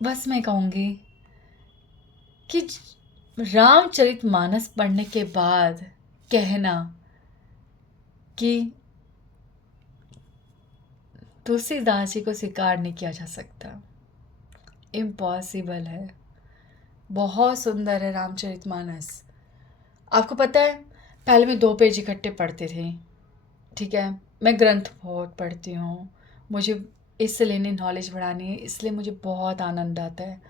बस मैं कहूँगी कि रामचरितमानस पढ़ने के बाद कहना कि तुलसीदास जी को स्वीकार नहीं किया जा सकता, इम्पॉसिबल है। बहुत सुंदर है रामचरितमानस। आपको पता है, पहले मैं 2 पेज इकट्ठे पढ़ती थी, ठीक है, मैं ग्रंथ बहुत पढ़ती हूँ, मुझे इसलिए नहीं, नॉलेज बढ़ानी है, इसलिए मुझे बहुत आनंद आता है।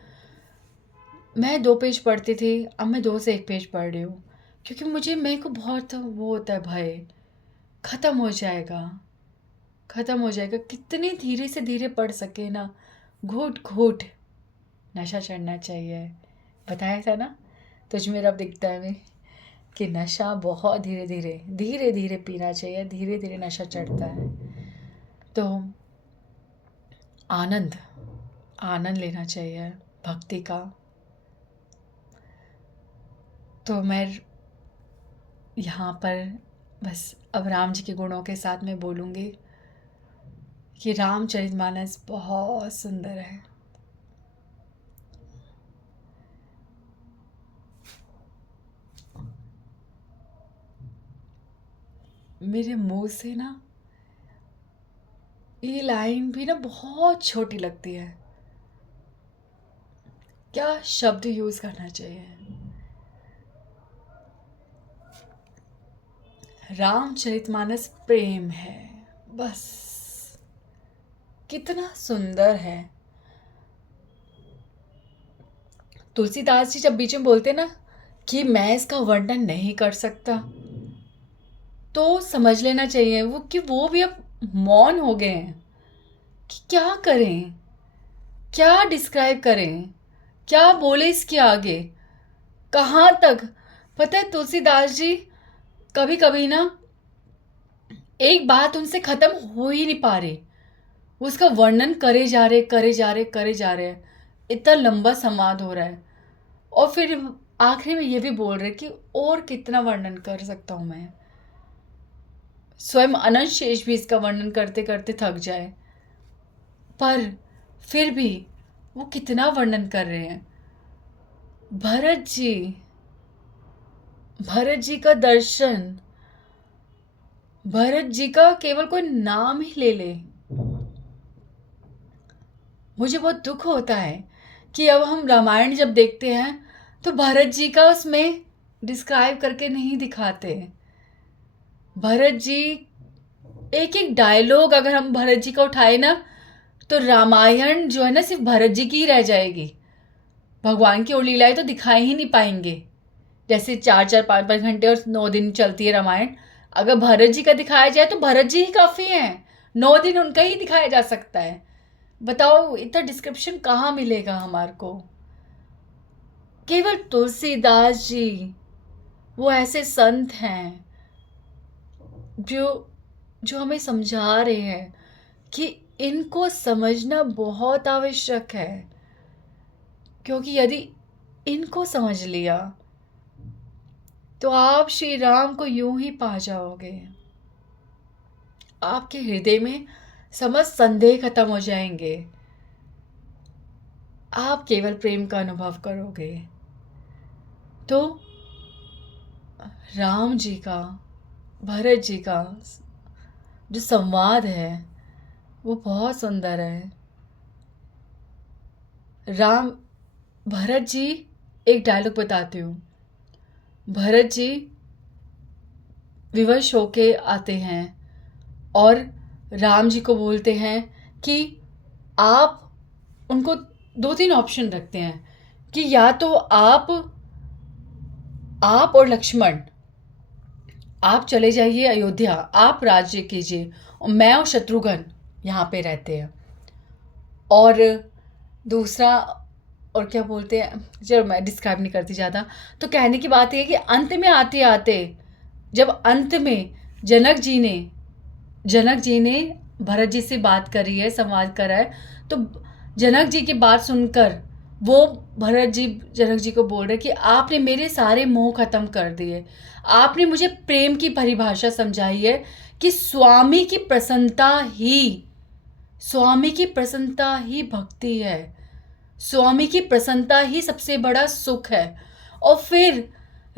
मैं 2 पेज पढ़ती थी, अब मैं 2 से 1 पेज पढ़ रही हूँ, क्योंकि मेरे को बहुत वो होता है भय, ख़त्म हो जाएगा, ख़त्म हो जाएगा। कितनी धीरे से धीरे पढ़ सके ना, घूट घूट नशा चढ़ना चाहिए। बताया था ना, तुझ में रब दिखता है में, कि नशा बहुत धीरे धीरे धीरे धीरे पीना चाहिए, धीरे धीरे नशा चढ़ता है। तो आनंद, आनंद लेना चाहिए भक्ति का। तो मैं यहाँ पर बस अब राम जी के गुणों के साथ मैं बोलूँगी कि रामचरितमानस बहुत सुंदर है। मेरे मुंह से ना ये लाइन भी ना बहुत छोटी लगती है, क्या शब्द यूज़ करना चाहिए। रामचरितमानस प्रेम है, बस कितना सुंदर है। तुलसीदास जी जब बीच में बोलते ना कि मैं इसका वर्णन नहीं कर सकता, तो समझ लेना चाहिए कि वो भी अब मौन हो गए हैं कि क्या करें, क्या डिस्क्राइब करें, क्या बोले इसके आगे, कहाँ तक। पता है तुलसीदास जी कभी कभी ना एक बात उनसे खत्म हो ही नहीं पा रही, उसका वर्णन करे जा रहे करे जा रहे करे जा रहे हैं, इतना लंबा संवाद हो रहा है, और फिर आखिरी में ये भी बोल रहे कि और कितना वर्णन कर सकता हूँ मैं, स्वयं अनंत शेष भी इसका वर्णन करते करते थक जाए, पर फिर भी वो कितना वर्णन कर रहे हैं। भरत जी, भरत जी का दर्शन, भरत जी का केवल कोई नाम ही ले ले, मुझे बहुत दुख होता है कि अब हम रामायण जब देखते हैं तो भरत जी का उसमें डिस्क्राइब करके नहीं दिखाते। भरत जी, एक एक डायलॉग अगर हम भरत जी का उठाए ना, तो रामायण जो है ना सिर्फ भरत जी की ही रह जाएगी, भगवान की और लीलाएं तो दिखाई ही नहीं पाएंगे। जैसे 4-4 5-5 घंटे और 9 दिन चलती है रामायण, अगर भरत जी का दिखाया जाए तो भरत जी ही काफ़ी हैं, 9 दिन उनका ही दिखाया जा सकता है। बताओ इतना डिस्क्रिप्शन कहाँ मिलेगा हमारे को। केवल तुलसीदास जी वो ऐसे संत हैं जो जो हमें समझा रहे हैं कि इनको समझना बहुत आवश्यक है, क्योंकि यदि इनको समझ लिया तो आप श्री राम को यूं ही पा जाओगे, आपके हृदय में समस्त संदेह खत्म हो जाएंगे, आप केवल प्रेम का अनुभव करोगे। तो राम जी का, भरत जी का जो संवाद है वो बहुत सुंदर है। राम, भरत जी, एक डायलॉग बताती हूँ। भरत जी विवश होके आते हैं और राम जी को बोलते हैं कि आप, उनको 2-3 ऑप्शन रखते हैं कि या तो आप और लक्ष्मण आप चले जाइए अयोध्या, आप राज्य कीजिए, और मैं और शत्रुघ्न यहाँ पे रहते हैं। और दूसरा, और क्या बोलते हैं, चलो मैं डिस्क्राइब नहीं करती ज़्यादा। तो कहने की बात ये है कि अंत में आते आते, जब अंत में जनक जी ने भरत जी से बात करी है, संवाद करा है, तो जनक जी की बात सुनकर वो भरत जी जनक जी को बोल रहे कि आपने मेरे सारे मोह खत्म कर दिए, आपने मुझे प्रेम की परिभाषा समझाई है कि स्वामी की प्रसन्नता ही भक्ति है, स्वामी की प्रसन्नता ही सबसे बड़ा सुख है। और फिर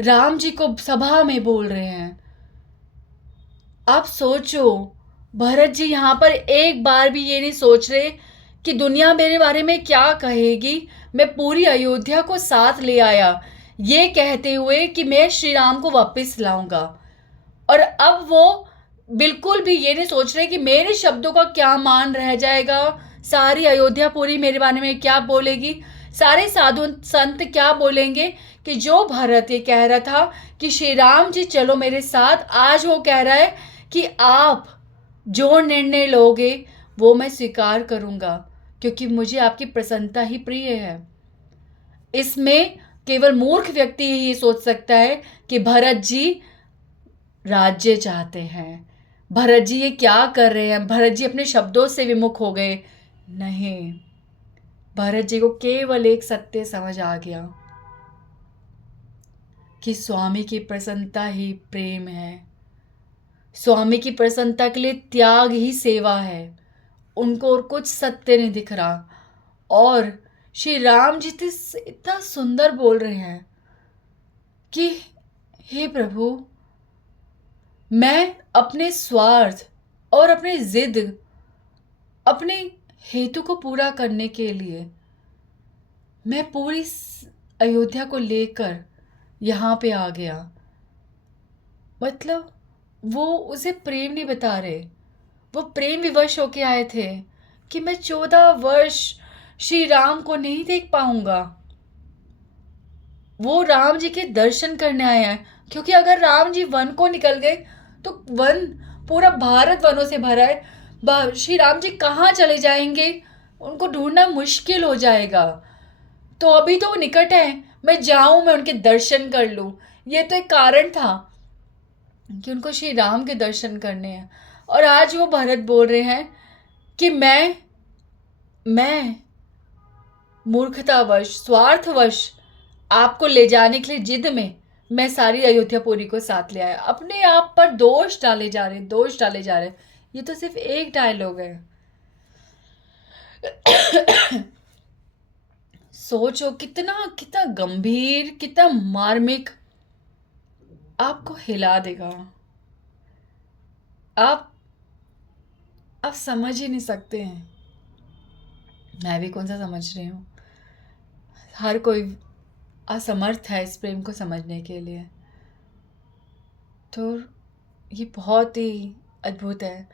राम जी को सभा में बोल रहे हैं, आप सोचो, भरत जी यहाँ पर एक बार भी ये नहीं सोच रहे कि दुनिया मेरे बारे में क्या कहेगी, मैं पूरी अयोध्या को साथ ले आया ये कहते हुए कि मैं श्री राम को वापस लाऊंगा। और अब वो बिल्कुल भी ये नहीं सोच रहे कि मेरे शब्दों का क्या मान रह जाएगा, सारी अयोध्या पूरी मेरे बारे में क्या बोलेगी, सारे साधु संत क्या बोलेंगे कि जो भरत ये कह रहा था कि श्री राम जी चलो मेरे साथ, आज वो कह रहा है कि आप जो निर्णय लोगे वो मैं स्वीकार करूंगा, क्योंकि मुझे आपकी प्रसन्नता ही प्रिय है। इसमें केवल मूर्ख व्यक्ति ही ये सोच सकता है कि भरत जी राज्य चाहते हैं, भरत जी ये क्या कर रहे हैं, भरत जी अपने शब्दों से विमुख हो गए। नहीं, भरत जी को केवल एक सत्य समझ आ गया कि स्वामी की प्रसन्नता ही प्रेम है, स्वामी की प्रसन्नता के लिए त्याग ही सेवा है, उनको और कुछ सत्य नहीं दिख रहा। और श्री राम जी इतना सुंदर बोल रहे हैं कि हे प्रभु, मैं अपने स्वार्थ और अपनी जिद, अपने हेतु को पूरा करने के लिए मैं पूरी अयोध्या को लेकर यहाँ पे आ गया। मतलब वो उसे प्रेम नहीं बता रहे, वो प्रेम विवश होके आए थे कि मैं 14 वर्ष श्री राम को नहीं देख पाऊंगा। वो राम जी के दर्शन करने आए हैं, क्योंकि अगर राम जी वन को निकल गए तो वन, पूरा भारत वनों से भरा है, श्री राम जी कहाँ चले जाएंगे, उनको ढूंढना मुश्किल हो जाएगा। तो अभी तो वो निकट है, मैं जाऊं, मैं उनके दर्शन कर लूं। ये तो एक कारण था कि उनको श्री राम के दर्शन करने हैं। और आज वो भरत बोल रहे हैं कि मैं मूर्खतावश, स्वार्थवश आपको ले जाने के लिए जिद में मैं सारी अयोध्यापुरी को साथ ले आया। अपने आप पर दोष डाले जा रहे, दोष डाले जा रहे। ये तो सिर्फ एक डायलॉग है। सोचो कितना कितना गंभीर, कितना मार्मिक, आपको हिला देगा। आप आप समझ ही नहीं सकते हैं। मैं भी कौन सा समझ रही हूँ। हर कोई असमर्थ है इस प्रेम को समझने के लिए। तो ये बहुत ही अद्भुत है।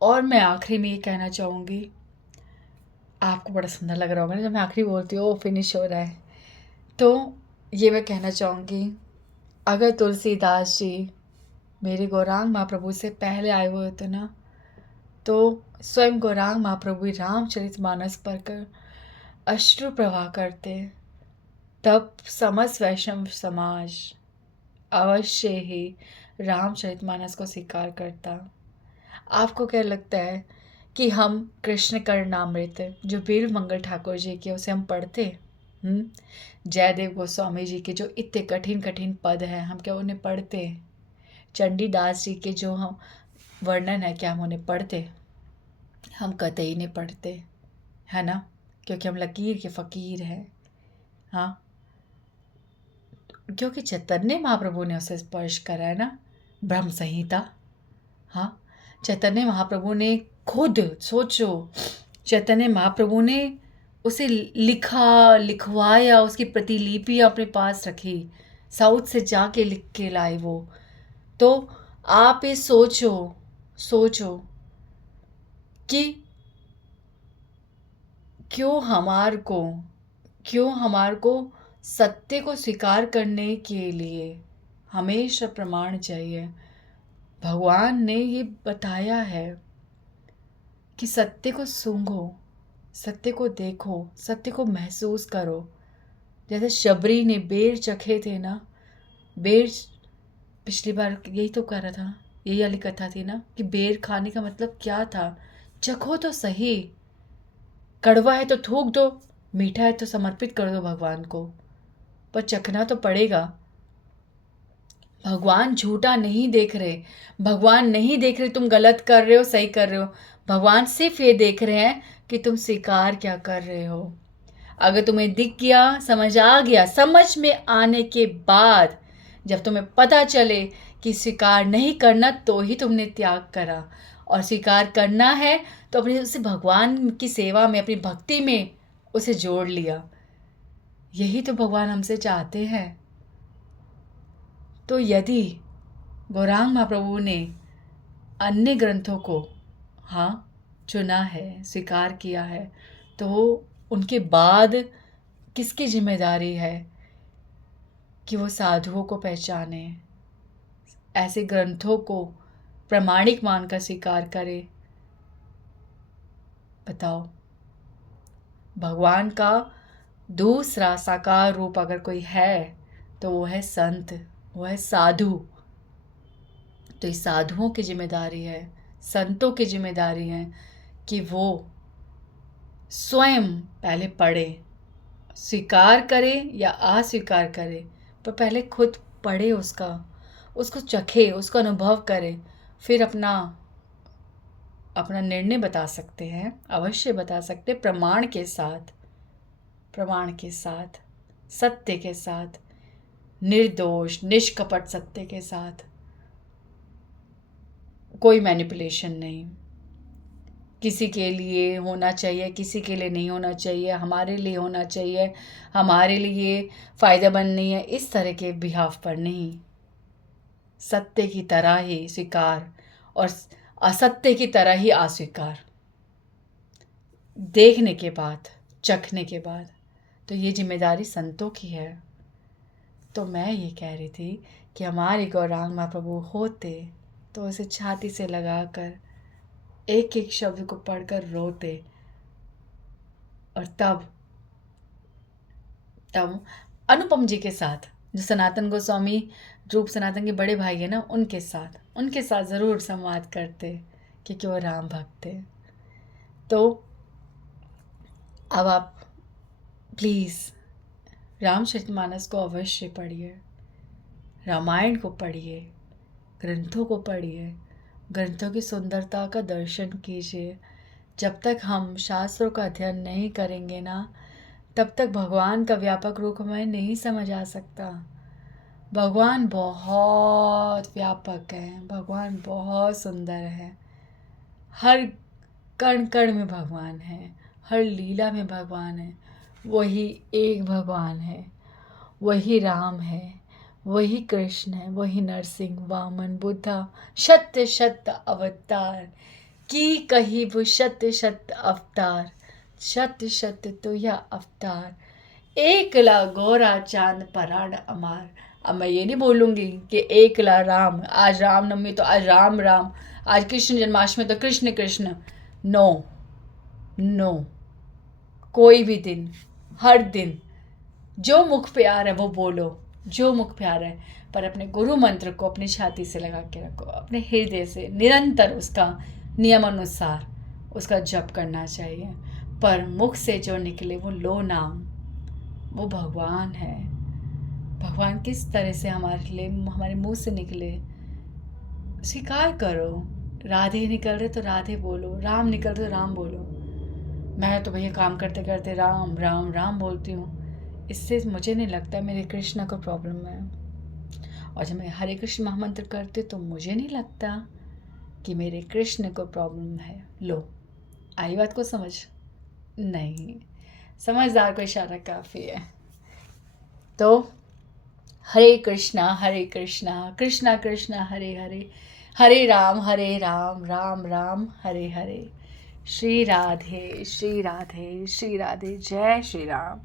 और मैं आखिरी में ये कहना चाहूँगी, आपको बड़ा सुंदर लग रहा होगा ना जब मैं आखिरी बोलती हूँ, फिनिश हो रहा है। तो ये मैं कहना चाहूँगी, अगर तुलसीदास जी मेरे गौरांग महाप्रभु से पहले आए हुए होते ना, तो स्वयं गौरांग महाप्रभु रामचरितमानस पढ़कर अश्रु प्रवाह करते, तब समस्त वैष्णव समाज अवश्य ही रामचरितमानस को स्वीकार करता। आपको क्या लगता है कि हम कृष्ण कर्णामृत जो बीर मंगल ठाकुर जी के, उसे हम पढ़ते? जयदेव गोस्वामी जी के जो इतने कठिन कठिन पद हैं, हम क्या उन्हें पढ़ते? चंडीदास जी के जो हम वर्णन है, क्या हम उन्हें पढ़ते? हम कतई नहीं पढ़ते, है ना, क्योंकि हम लकीर के फ़कीर हैं। हाँ, क्योंकि चैतन्य महाप्रभु ने उसे स्पर्श करा है ना, ब्रह्म संहिता। हाँ, चैतन्य महाप्रभु ने खुद, सोचो, चैतन्य महाप्रभु ने उसे लिखा, लिखवाया, उसकी प्रतिलिपियाँ अपने पास रखी, साउथ से जाके लिख के लाए वो। तो आप ये सोचो, सोचो कि क्यों हमार को सत्य को स्वीकार करने के लिए हमेशा प्रमाण चाहिए। भगवान ने ये बताया है कि सत्य को सूंघो, सत्य को देखो, सत्य को महसूस करो। जैसे शबरी ने बेर चखे थे ना, बेर, पिछली बार यही तो कह रहा था, यही वाली कथा थी ना, कि बेर खाने का मतलब क्या था। चखो तो सही, कड़वा है तो थूक दो, मीठा है तो समर्पित कर दो भगवान को, पर चखना तो पड़ेगा। भगवान झूठा नहीं देख रहे, भगवान नहीं देख रहे तुम गलत कर रहे हो सही कर रहे हो। भगवान सिर्फ ये देख रहे हैं कि तुम स्वीकार क्या कर रहे हो। अगर तुम्हें दिख गया, समझ आ गया, समझ में आने के बाद जब तुम्हें पता चले कि स्वीकार नहीं करना, तो ही तुमने त्याग करा। और स्वीकार करना है तो अपने उसे भगवान की सेवा में, अपनी भक्ति में उसे जोड़ लिया। यही तो भगवान हमसे चाहते हैं। तो यदि गौरांग महाप्रभु ने अन्य ग्रंथों को, हाँ, चुना है, स्वीकार किया है, तो उनके बाद किसकी जिम्मेदारी है कि वो साधुओं को पहचाने, ऐसे ग्रंथों को प्रमाणिक मानकर स्वीकार करे? बताओ। भगवान का दूसरा साकार रूप अगर कोई है तो वो है संत, वो है साधु। तो इस साधुओं की जिम्मेदारी है, संतों की जिम्मेदारी है कि वो स्वयं पहले पढ़े, स्वीकार करे या अस्वीकार करे, पर पहले खुद पढ़े, उसको चखे, उसका अनुभव करे, फिर अपना निर्णय बता सकते हैं, अवश्य बता सकते, प्रमाण के साथ, प्रमाण के साथ, सत्य के साथ, निर्दोष निष्कपट सत्य के साथ, कोई मैनिपुलेशन नहीं। किसी के लिए होना चाहिए, किसी के लिए नहीं होना चाहिए, हमारे लिए होना चाहिए, हमारे लिए फ़ायदेमंद नहीं है, इस तरह के बिहाव पर नहीं। सत्य की तरह ही स्वीकार और असत्य की तरह ही अस्वीकार। देखने के बाद, चखने के बाद, तो ये जिम्मेदारी संतों की है। तो मैं ये कह रही थी कि हमारे गौरांग महाप्रभु होते तो उसे छाती से लगाकर एक एक शब्द को पढ़कर रोते, और तब तब अनुपम जी के साथ, जो सनातन गोस्वामी रूप सनातन के बड़े भाई है ना, उनके साथ ज़रूर संवाद करते, क्योंकि वो राम भक्त थे। तो अब आप प्लीज़ रामचरितमानस को अवश्य पढ़िए, रामायण को पढ़िए, ग्रंथों को पढ़िए, ग्रंथों की सुंदरता का दर्शन कीजिए। जब तक हम शास्त्रों का अध्ययन नहीं करेंगे ना, तब तक भगवान का व्यापक रूप हमें नहीं समझ आ सकता। भगवान बहुत व्यापक है, भगवान बहुत सुंदर है, हर कण कण में भगवान है, हर लीला में भगवान है। वही एक भगवान है, वही राम है, वही कृष्ण है, वही नरसिंह, वामन, बुद्धा, शत शत अवतार की कही वो शत शत अवतार, शत शत तो यह अवतार, एकला गोरा चांद पराण अमार। अब मैं ये नहीं बोलूँगी कि एकला राम, आज रामनवमी तो आज राम राम, आज कृष्ण जन्माष्टमी तो कृष्ण कृष्ण। नो नो, कोई भी दिन, हर दिन जो मुख पे आ रहा है वो बोलो, जो मुख पे आ रहा है, पर अपने गुरु मंत्र को अपनी छाती से लगा के रखो, अपने हृदय से निरंतर उसका नियम अनुसार उसका जप करना चाहिए। पर मुख से जो निकले वो लो नाम, वो भगवान है। भगवान किस तरह से हमारे लिए हमारे मुंह से निकले, स्वीकार करो। राधे निकल रहे तो राधे बोलो, राम निकल रहे तो राम बोलो। मैं तो भैया काम करते करते राम राम राम बोलती हूँ, इससे मुझे नहीं लगता मेरे कृष्ण को प्रॉब्लम है। और जब मैं हरे कृष्ण महामंत्र करती तो मुझे नहीं लगता कि मेरे कृष्ण को प्रॉब्लम है। लो, आई बात को समझ? नहीं, समझदार को इशारा काफ़ी है। तो हरे कृष्णा कृष्णा कृष्णा हरे हरे, हरे राम राम राम हरे हरे। श्री राधे श्री राधे श्री राधे। जय श्री राम।